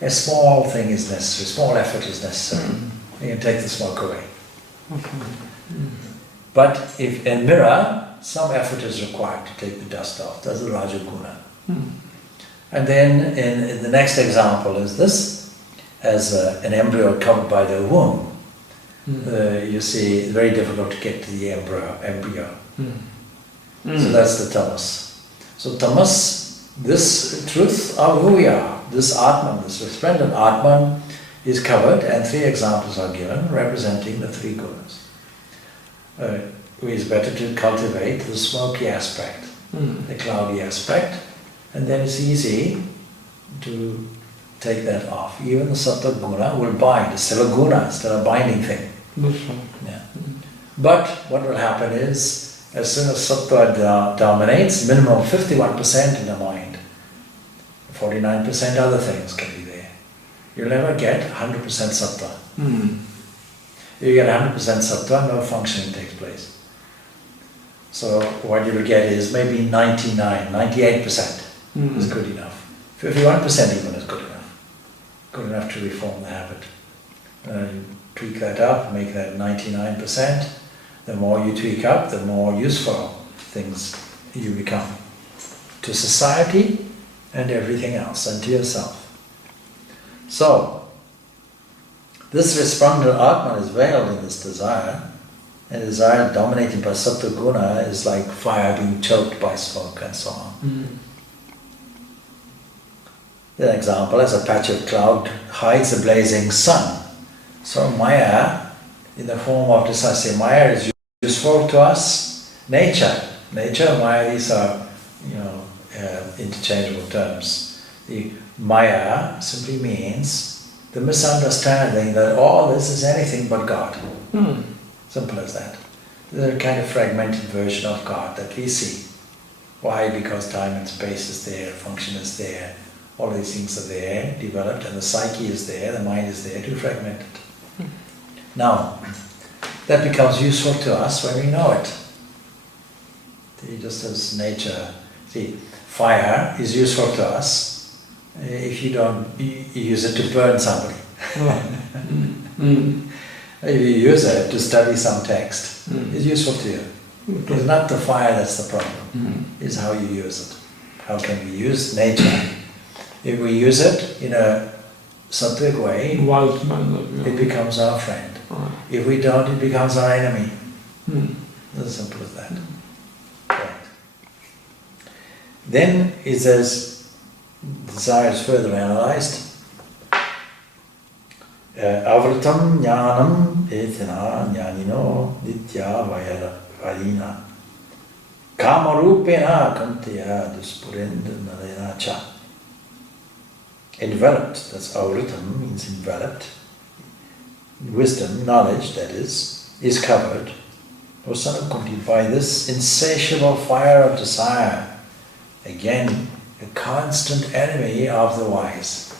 a small thing is necessary, small effort is necessary. you can take the smoke away. But if in mirror, some effort is required to take the dust off. That's the Rajaguna. And then in the next example is this, as an embryo covered by the womb. You see, it's very difficult to get to the embryo. So that's the tamas. So tamas, this truth of who we are, this Atman, this resplendent Atman is covered, and 3 examples are given representing the 3 gunas. It is better to cultivate the smoky aspect, the cloudy aspect, and then it's easy to take that off. Even the sattva guna will bind. It's still a guna, it's still a binding thing. Yeah. But what will happen is, as soon as sattva dominates, minimum 51% in the mind, 49% other things can be there. You'll never get 100% sattva. If you get 100% sattva, no functioning takes place. So what you will get is maybe 99, 98% is good enough. 51% even is good enough. Good enough to reform the habit. You tweak that up, make that 99%. The more you tweak up, the more useful things you become to society and everything else, and to yourself. So, this resplendent Atman is veiled in this desire, and desire dominated by sattva guna is like fire being choked by smoke and so on. An example, as a patch of cloud hides the blazing sun. So Maya, in the form of desire, Maya is useful to us. Nature, Maya, these are, interchangeable terms. The Maya simply means the misunderstanding that all this is anything but God. Simple as that. The kind of fragmented version of God that we see. Why? Because time and space is there, function is there, all these things are there, developed, and the psyche is there, the mind is there, too fragmented. Now, that becomes useful to us when we know it. Just as nature, fire is useful to us if you don't use it to burn somebody. If you use it to study some text, it's useful to you. It's not the fire that's the problem, it's how you use it. How can we use nature? If we use it in a sattvic way, it becomes our friend. If we don't, it becomes our enemy. As simple as that. Right. Then it says, desire is further analyzed. Avritam jnanam etina jnanino nitya vayalina kamarupena kantya duspurendra cha. Enveloped, that's avritam, means enveloped. Wisdom, knowledge, that is covered, O son of Kunti, by this insatiable fire of desire. Again, a constant enemy of the wise.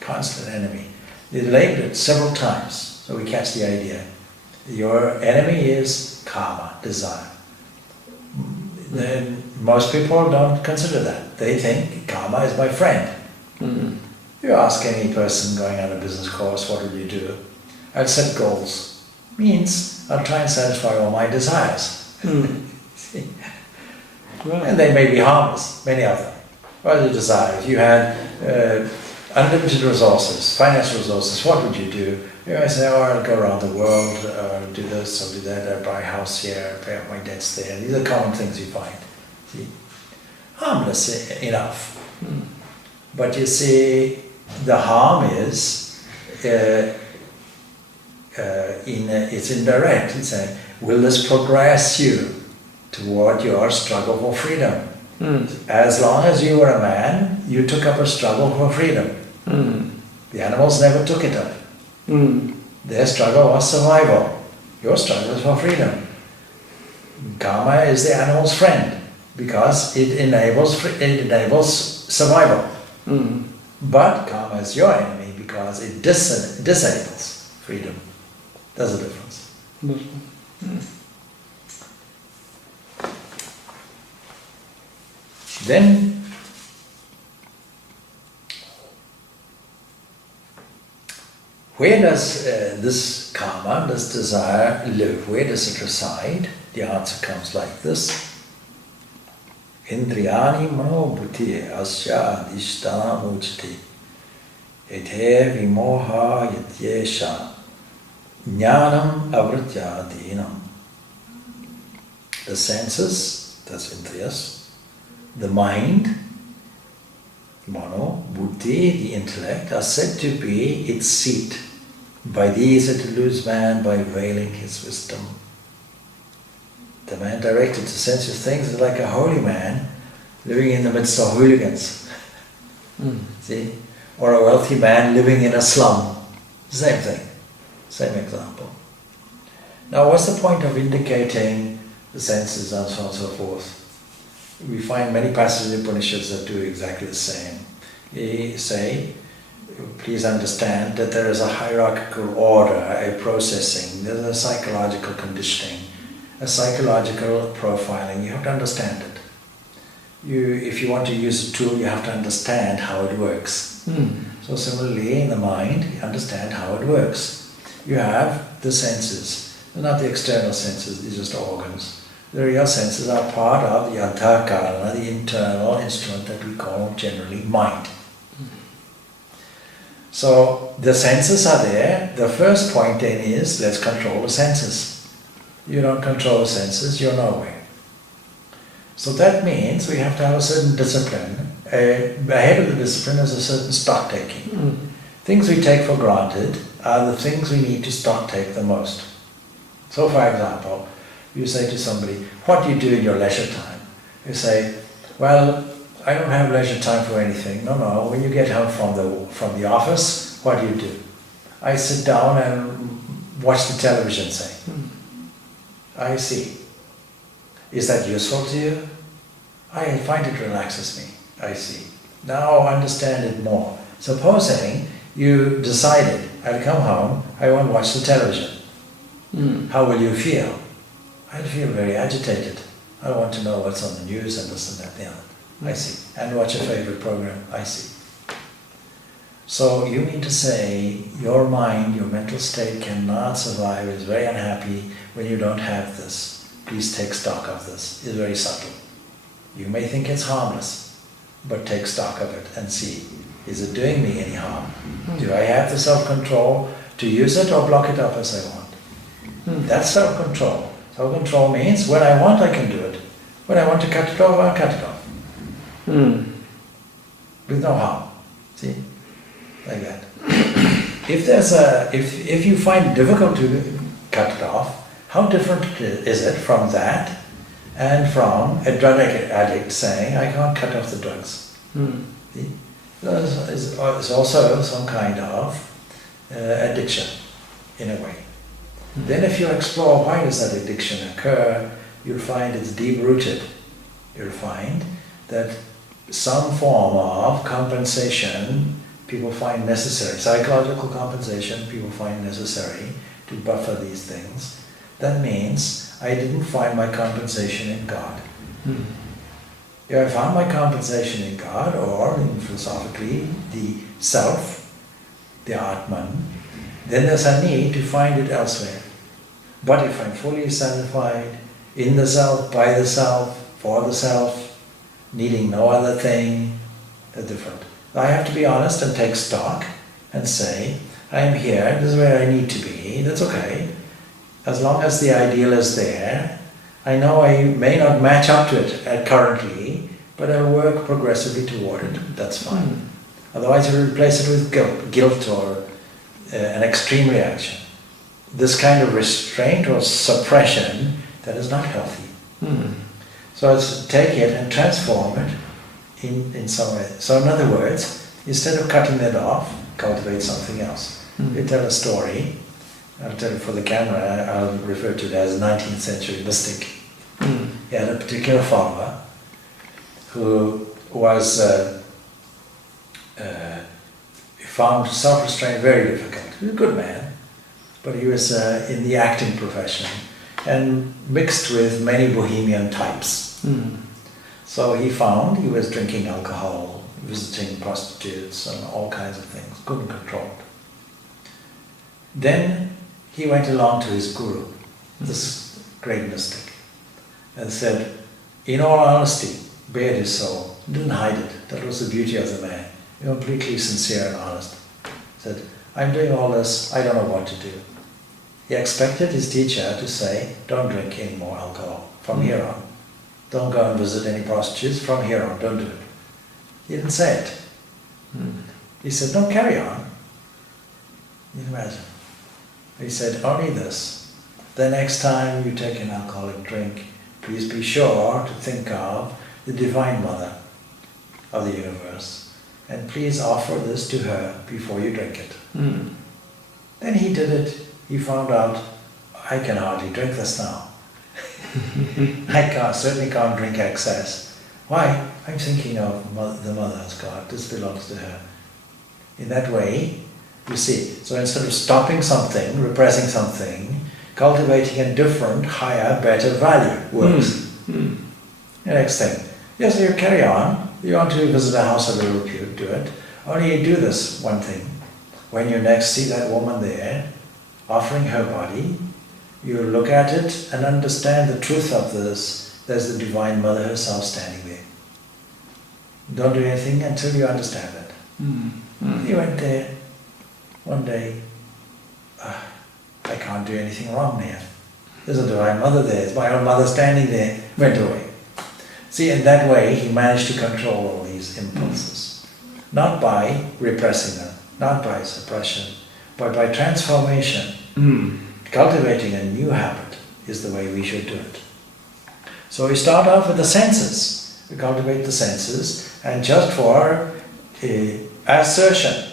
Constant enemy. They labeled it several times, so we catch the idea. Your enemy is karma, desire. Then most people don't consider that. They think karma is my friend. You ask any person going on a business course, what will you do? I'll set goals. Means I'll try and satisfy all my desires. See? Right. And they may be harmless, many of them. What are the desires? You had unlimited resources, financial resources, what would you do? You might say, I'll go around the world, do this, I'll do that, I'll buy a house here, pay off my debts there. These are common things you find. See? Harmless enough. But you see, the harm is, it's indirect. It's saying, will this progress you toward your struggle for freedom? As long as you were a man, you took up a struggle for freedom. The animals never took it up. Their struggle was survival. Your struggle is for freedom. Karma is the animal's friend because it enables survival. But karma is your enemy because it disables freedom. There's a difference. Then where does this karma, this desire live? Where does it reside? The answer comes like this. Indriyani mano buddhi asya adhisthana mujti ete vimoha yatyesha jnanam avritya dinam. The senses, that's indriyas, the mind, mano, buddhi, the intellect, are said to be its seat. By these it eludes man by veiling his wisdom. The man directed to sensuous things is like a holy man living in the midst of hooligans. See? Or a wealthy man living in a slum. Same thing. Same example. Now what's the point of indicating the senses and so on and so forth? We find many passages in Upanishads that do exactly the same. They say, please understand that there is a hierarchical order, a processing, there's a psychological conditioning, a psychological profiling. You have to understand it. If you want to use a tool, you have to understand how it works. So similarly, in the mind, you understand how it works. You have the senses. They're not the external senses, these are just organs. The real senses are part of the antakarana, the internal instrument that we call generally mind. So the senses are there. The first point then is, let's control the senses. You don't control the senses, you're nowhere. So that means we have to have a certain discipline. Ahead of the discipline is a certain stock taking. Things we take for granted are the things we need to stock take the most. So for example, you say to somebody, what do you do in your leisure time? You say, well, I don't have leisure time for anything. No, when you get home from the office, what do? I sit down and watch the television, say. I see. Is that useful to you? I find it relaxes me. I see. Now understand it more. Supposing you decided, I'll come home, I won't watch the television. How will you feel? I'll feel very agitated. I want to know what's on the news and this and that and the other. I see. And watch a favorite program. I see. So you mean to say your mind, your mental state cannot survive, is very unhappy when you don't have this. Please take stock of this. It's very subtle. You may think it's harmless, but take stock of it and see, is it doing me any harm? Do I have the self-control to use it or block it up as I want? That's self-control. Self-control means when I want, I can do it. When I want to cut it off, I'll cut it off. With no harm. See? Like that. If you find it difficult to cut it off, how different is it from that and from a drug addict saying, I can't cut off the drugs? See? It's also some kind of addiction, in a way. Then if you explore why does that addiction occur, you'll find it's deep-rooted. You'll find that some form of compensation people find necessary, psychological compensation people find necessary to buffer these things. That means I didn't find my compensation in God. If I found my compensation in God, or in philosophically, the self, the Atman, then there's a need to find it elsewhere. But if I'm fully satisfied in the self, by the self, for the self, needing no other thing, they're different. I have to be honest and take stock and say, I'm here, this is where I need to be, that's okay. As long as the ideal is there, I know I may not match up to it currently, but I'll work progressively toward it, that's fine. Otherwise you replace it with guilt or an extreme reaction. This kind of restraint or suppression, that is not healthy. So it's take it and transform it in some way. So in other words, instead of cutting that off, cultivate something else. You tell a story, I'll tell you for the camera, I'll refer to it as a 19th century mystic. He had a particular follower who was found self-restraint very difficult. He was a good man, but he was in the acting profession and mixed with many bohemian types. So he found he was drinking alcohol, visiting prostitutes and all kinds of things, couldn't control it. Then he went along to his guru, this great mystic, and said, in all honesty, bared his soul, didn't hide it. That was the beauty of the man, completely sincere and honest. Said, I'm doing all this, I don't know what to do. He expected his teacher to say, don't drink any more alcohol from here on. Don't go and visit any prostitutes from here on, don't do it. He didn't say it. He said, no, carry on. You can imagine. He said, only this. The next time you take an alcoholic drink, please be sure to think of the Divine Mother of the universe, and please offer this to her before you drink it. Then he did it. He found out, I can hardly drink this now. Certainly can't drink excess. Why? I'm thinking of the Mother as God. This belongs to her. In that way, you see, so instead of stopping something, repressing something, cultivating a different, higher, better value works. The next thing. Yes, you carry on. You want to visit a house of ill repute, do it. Only you do this one thing. When you next see that woman there, offering her body, you look at it and understand the truth of this. There's the Divine Mother herself standing there. Don't do anything until you understand that. He went there one day. I can't do anything wrong there. There's a Divine Mother there. It's my own mother standing there. Went away. See, in that way, he managed to control all these impulses. Not by repressing them, not by suppression, but by transformation. Cultivating a new habit is the way we should do it. So we start off with the senses. We cultivate the senses, and just for assertion,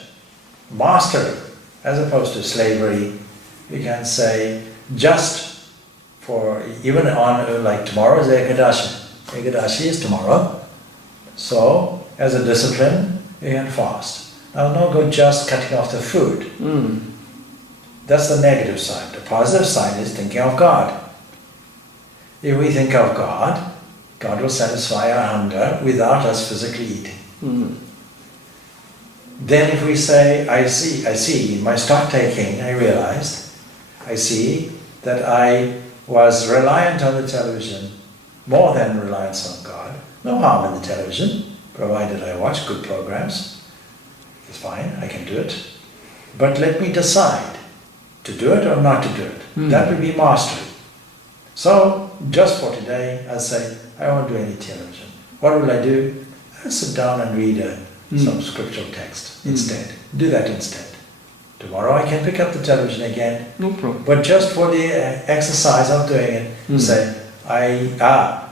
mastery, as opposed to slavery, we can say just for, even on, like tomorrow is Ekadashi. Ekadashi is tomorrow. So, as a discipline, you can fast. Now, no good just cutting off the food. That's the negative side. The positive side is thinking of God. If we think of God, God will satisfy our hunger without us physically eating. Then if we say, I see, in my stock taking, I realized, I see that I was reliant on the television, more than reliance on God. No harm in the television, provided I watch good programs. It's fine, I can do it. But let me decide to do it or not to do it. That will be mastery. So, just for today, I'll say, I won't do any television. What will I do? I'll sit down and read some scriptural text instead. Do that instead. Tomorrow I can pick up the television again. No problem. But just for the exercise of doing it, say, I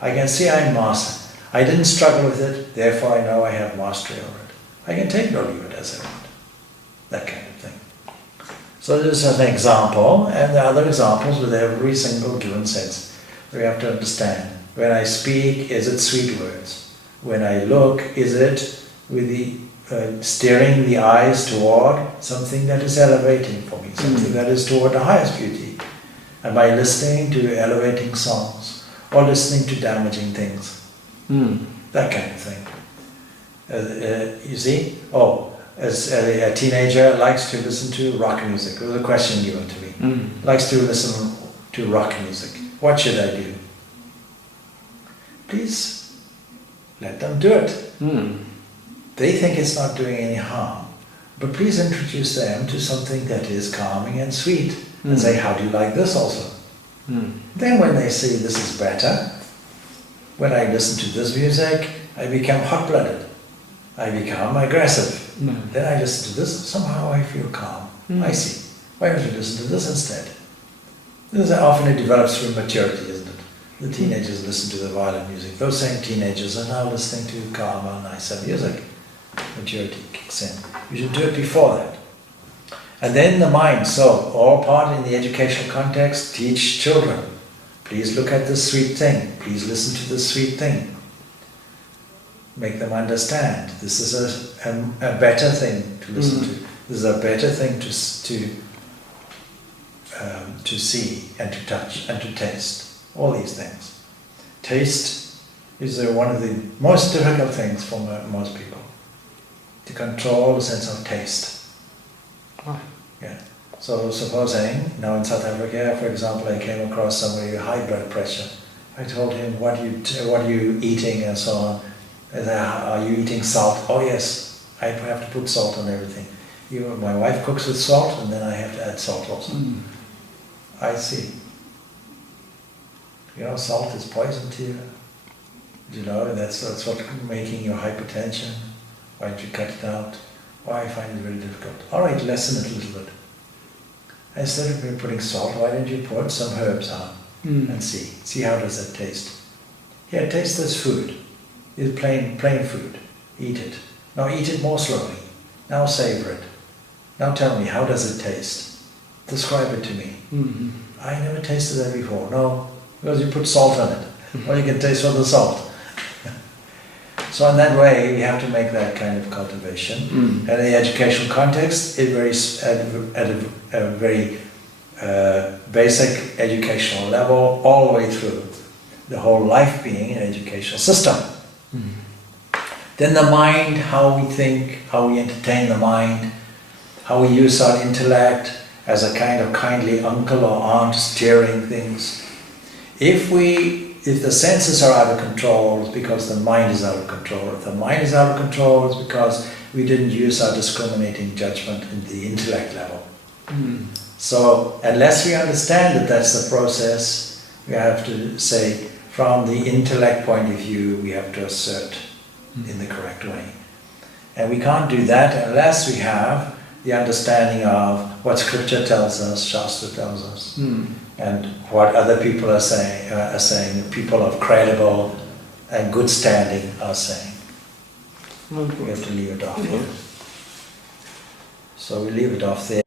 can see I'm master. I didn't struggle with it, therefore I know I have mastery over it. I can take it or leave it as I want. That kind of thing. So this is an example, and there are other examples with every single given sense. We have to understand. When I speak, is it sweet words? When I look, is it with the steering the eyes toward something that is elevating for me, something that is toward the highest beauty? Am I listening to elevating songs or listening to damaging things? That kind of thing. You see? As a teenager likes to listen to rock music. There was a question given to me. Likes to listen to rock music. What should I do? Please let them do it. They think it's not doing any harm. But please introduce them to something that is calming and sweet. And say, how do you like this also? Then when they say this is better, when I listen to this music, I become hot-blooded. I become aggressive. Then I listen to this, somehow I feel calm. I see. Why don't you listen to this instead? This often it develops through maturity, isn't it? The teenagers listen to the violent music. Those same teenagers are now listening to calmer, nicer music. Maturity kicks in. You should do it before that. And then the mind, so all part in the educational context, teach children. Please look at this sweet thing. Please listen to this sweet thing. Make them understand. This is a better thing to listen to. This is a better thing to see and to touch and to taste. All these things. Taste is one of the most difficult things for most people. To control the sense of taste. Yeah. So supposing, now in South Africa, for example, I came across somebody with high blood pressure. I told him, what are you eating and so on. I said, are you eating salt? Oh yes, I have to put salt on everything. My wife cooks with salt and then I have to add salt also. I see. You know, salt is poison to you. You know, that's what's making your hypertension. Why don't you cut it out? Why I find it very difficult. All right, lessen it a little bit. Instead of putting salt, why don't you put some herbs on and see how does it taste? Yeah, taste this food. It's plain food. Eat it. Now eat it more slowly. Now savor it. Now tell me, how does it taste? Describe it to me. I never tasted that before. No, because you put salt on it. Well, you can taste for the salt. So in that way, we have to make that kind of cultivation. And in the educational context, it varies at a very basic educational level, all the way through the whole life being an educational system. Then the mind, how we think, how we entertain the mind, how we use our intellect as a kind of kindly uncle or aunt steering things. If the senses are out of control, it's because the mind is out of control. If the mind is out of control, it's because we didn't use our discriminating judgment in the intellect level. So unless we understand that that's the process, we have to say, from the intellect point of view, we have to assert in the correct way. And we can't do that unless we have the understanding of what scripture tells us, Shastra tells us, and what other people are saying, people of credible and good standing are saying. We have to leave it off here. So we leave it off there.